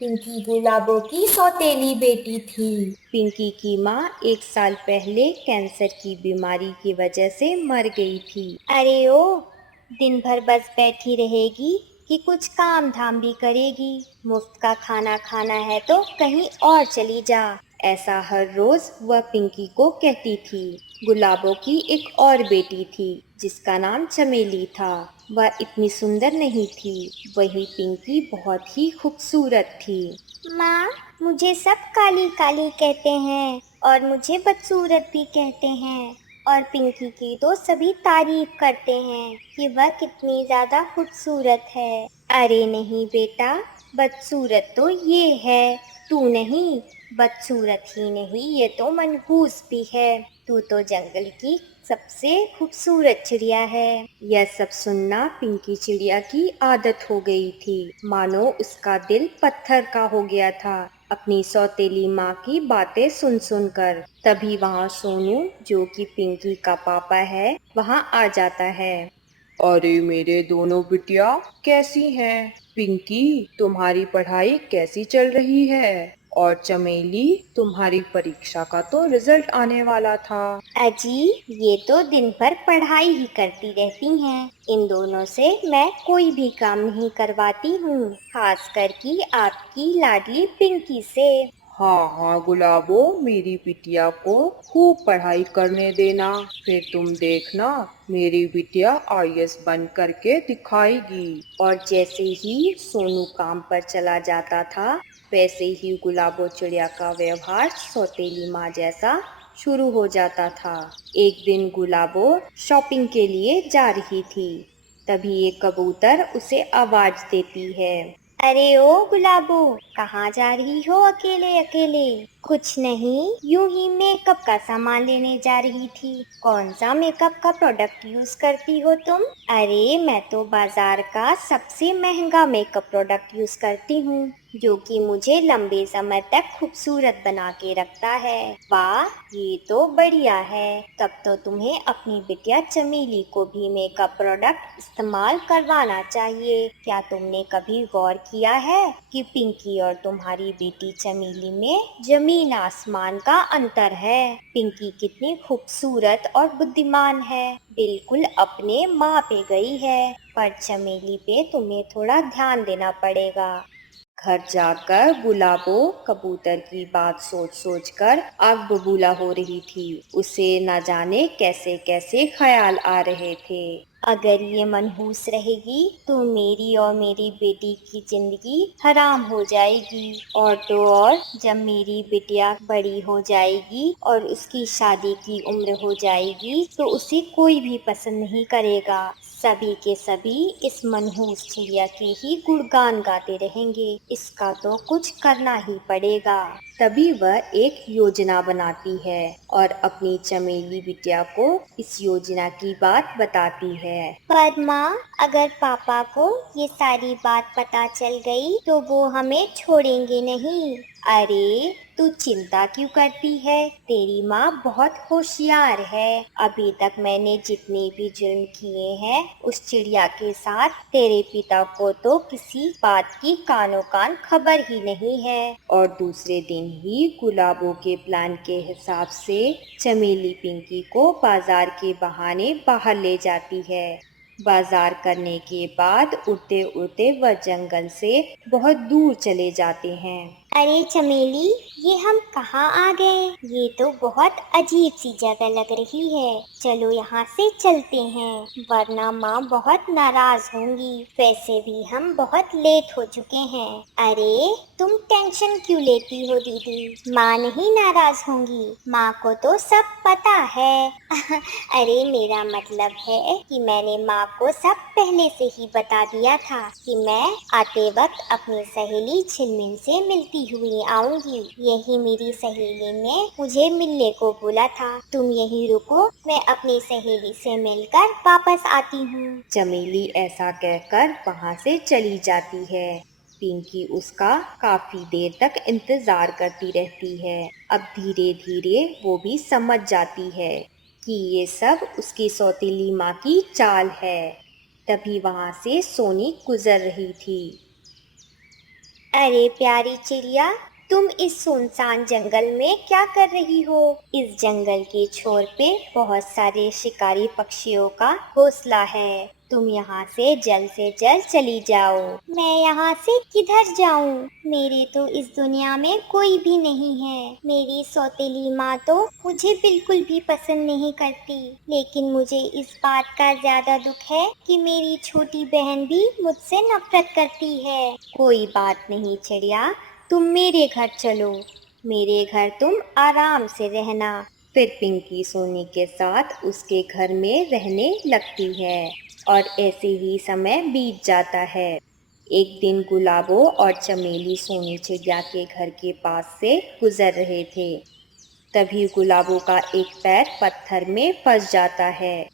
पिंकी गुलाबों की सौतेली बेटी थी। पिंकी की माँ 1 साल पहले कैंसर की बीमारी की वजह से मर गई थी। अरे ओ, दिन भर बस बैठी रहेगी कि कुछ काम धाम भी करेगी। मुफ्त का खाना खाना है तो कहीं और चली जा। ऐसा हर रोज वह पिंकी को कहती थी। गुलाबों की एक और बेटी थी जिसका नाम चमेली था। वह इतनी सुंदर नहीं थी, वही पिंकी बहुत ही खूबसूरत थी। माँ, मुझे सब काली काली कहते हैं और मुझे बदसूरत भी कहते हैं। और पिंकी की तो सभी तारीफ करते हैं कि वह कितनी ज्यादा खूबसूरत है। अरे नहीं बेटा, बदसूरत तो ये है, तू नहीं। बदसूरत ही नहीं, ये तो मनहूस भी है। तू तो जंगल की सबसे खूबसूरत चिड़िया है। यह सब सुनना पिंकी चिड़िया की आदत हो गई थी। मानो उसका दिल पत्थर का हो गया था अपनी सौतेली माँ की बातें सुन सुनकर। तभी वहाँ सोनू, जो कि पिंकी का पापा है, वहाँ आ जाता है। अरे मेरे दोनों बिटिया, कैसी हैं? पिंकी, तुम्हारी पढ़ाई कैसी चल रही है? और चमेली, तुम्हारी परीक्षा का तो रिजल्ट आने वाला था। अजी, ये तो दिन भर पढ़ाई ही करती रहती हैं। इन दोनों से मैं कोई भी काम नहीं करवाती हूँ, खास करके आपकी लाडली पिंकी से। हाँ हाँ गुलाबो, मेरी बिटिया को खूब पढ़ाई करने देना। फिर तुम देखना, मेरी बिटिया आईएएस बन करके दिखाएगी। और जैसे ही सोनू काम पर चला जाता था, वैसे ही गुलाबो चिड़िया का व्यवहार सौतेली माँ जैसा शुरू हो जाता था। एक दिन गुलाबो शॉपिंग के लिए जा रही थी। तभी एक कबूतर उसे आवाज देती है। अरे ओ गुलाबो, कहाँ जा रही हो अकेले अकेले? कुछ नहीं, यूं ही मेकअप का सामान लेने जा रही थी। कौन सा मेकअप का प्रोडक्ट यूज करती हो तुम? अरे मैं तो बाजार का सबसे महंगा मेकअप प्रोडक्ट यूज करती हूँ, जो कि मुझे लंबे समय तक खूबसूरत बना के रखता है। वाह, ये तो बढ़िया है। तब तो तुम्हें अपनी बिटिया चमेली को भी मेकअप प्रोडक्ट इस्तेमाल करवाना चाहिए। क्या तुमने कभी गौर किया है कि पिंकी और तुम्हारी बेटी चमेली में जमीन आसमान का अंतर है? पिंकी कितनी खूबसूरत और बुद्धिमान है, बिल्कुल अपने माँ पे गई है। पर चमेली पे तुम्हें थोड़ा ध्यान देना पड़ेगा। घर जाकर गुलाबो कबूतर की बात सोच सोच कर आग बबूला हो रही थी। उसे न जाने कैसे कैसे ख्याल आ रहे थे। अगर ये मनहूस रहेगी तो मेरी और मेरी बेटी की जिंदगी हराम हो जाएगी। और तो और, जब मेरी बिटिया बड़ी हो जाएगी और उसकी शादी की उम्र हो जाएगी तो उसे कोई भी पसंद नहीं करेगा। सभी के सभी इस मनहूस चिड़िया के ही गुणगान गाते रहेंगे। इसका तो कुछ करना ही पड़ेगा। तभी वह एक योजना बनाती है और अपनी चमेली बिटिया को इस योजना की बात बताती है। पर माँ, अगर पापा को ये सारी बात पता चल गई तो वो हमें छोड़ेंगे नहीं। अरे तू चिंता क्यों करती है? तेरी माँ बहुत होशियार है। अभी तक मैंने जितने भी जुर्म किए हैं उस चिड़िया के साथ, तेरे पिता को तो किसी बात की कानो कान खबर ही नहीं है। और दूसरे दिन ही गुलाबों के प्लान के हिसाब से चमेली पिंकी को बाजार के बहाने बाहर ले जाती है। बाजार करने के बाद उड़ते उड़ते वह जंगल से बहुत दूर चले जाते हैं। अरे चमेली, ये हम कहाँ आ गए? ये तो बहुत अजीब सी जगह लग रही है। चलो यहाँ से चलते हैं, वरना माँ बहुत नाराज होंगी। वैसे भी हम बहुत लेट हो चुके हैं। अरे तुम टेंशन क्यों लेती हो दीदी? माँ नहीं नाराज होंगी, माँ को तो सब पता है। अरे मेरा मतलब है कि मैंने माँ को सब पहले से ही बता दिया था कि मैं आते वक्त अपनी सहेली झिलमिल से मिलती हुई आऊंगी। यही मेरी सहेली ने मुझे मिलने को बोला था। तुम यहीं रुको, मैं अपनी सहेली से मिलकर वापस आती हूँ। चमेली ऐसा कहकर वहाँ से चली जाती है। पिंकी उसका काफी देर तक इंतजार करती रहती है। अब धीरे धीरे वो भी समझ जाती है कि ये सब उसकी सौतीली माँ की चाल है। तभी वहाँ से सोनी गुजर रही थी। अरे प्यारी चिड़िया, तुम इस सुनसान जंगल में क्या कर रही हो? इस जंगल के छोर पे बहुत सारे शिकारी पक्षियों का घोंसला है। तुम यहाँ से जल्द चली जाओ। मैं यहाँ से किधर जाऊँ? मेरे तो इस दुनिया में कोई भी नहीं है। मेरी सौतेली माँ तो मुझे बिल्कुल भी पसंद नहीं करती। लेकिन मुझे इस बात का ज्यादा दुख है कि मेरी छोटी बहन भी मुझसे नफरत करती है। कोई बात नहीं चिड़िया, तुम मेरे घर चलो। मेरे घर तुम आराम से रहना। फिर पिंकी सोनी के साथ उसके घर में रहने लगती है और ऐसे ही समय बीत जाता है। एक दिन गुलाबो और चमेली सोनी चिड़िया के घर के पास से गुजर रहे थे। तभी गुलाबो का एक पैर पत्थर में फंस जाता है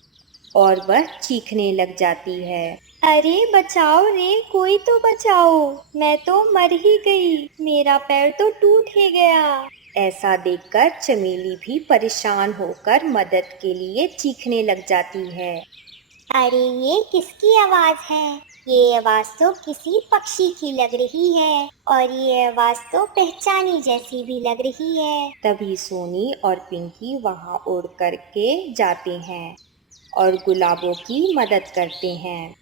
और वह चीखने लग जाती है। अरे बचाओ रे, कोई तो बचाओ, मैं तो मर ही गई। मेरा पैर तो टूट ही गया। ऐसा देखकर चमेली भी परेशान होकर मदद के लिए चीखने लग जाती है। अरे ये किसकी आवाज है? ये आवाज तो किसी पक्षी की लग रही है और ये आवाज तो पहचानी जैसी भी लग रही है। तभी सोनी और पिंकी वहां उड़ करके जाते हैं और गुलाबों की मदद करते हैं।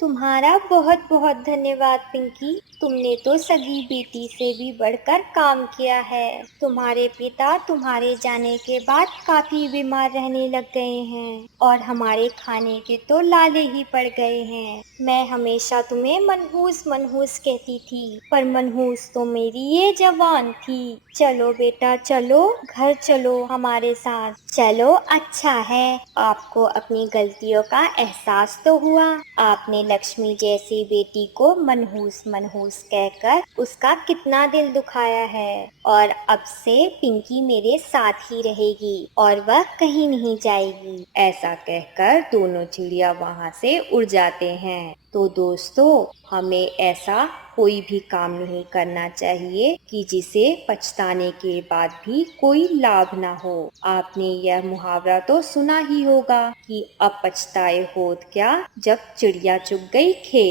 तुम्हारा बहुत बहुत धन्यवाद पिंकी, तुमने तो सगी बेटी से भी बढ़कर काम किया है। तुम्हारे पिता तुम्हारे जाने के बाद काफी बीमार रहने लग गए हैं और हमारे खाने के तो लाले ही पड़ गए हैं। मैं हमेशा तुम्हें मनहूस मनहूस कहती थी, पर मनहूस तो मेरी ये जवान थी। चलो बेटा चलो, घर चलो हमारे साथ। चलो अच्छा है, आपको अपनी गलतियों का एहसास तो हुआ। आपने लक्ष्मी जैसी बेटी को मनहूस मनहूस कहकर उसका कितना दिल दुखाया है। और अब से पिंकी मेरे साथ ही रहेगी और वह कहीं नहीं जाएगी। ऐसा कहकर दोनों चिड़िया वहां से उड़ जाते हैं। तो दोस्तों, हमें ऐसा कोई भी काम नहीं करना चाहिए कि जिसे पछताने के बाद भी कोई लाभ ना हो। आपने यह मुहावरा तो सुना ही होगा कि अब पछताए होत क्या, जब चिड़िया चुग गई खेत।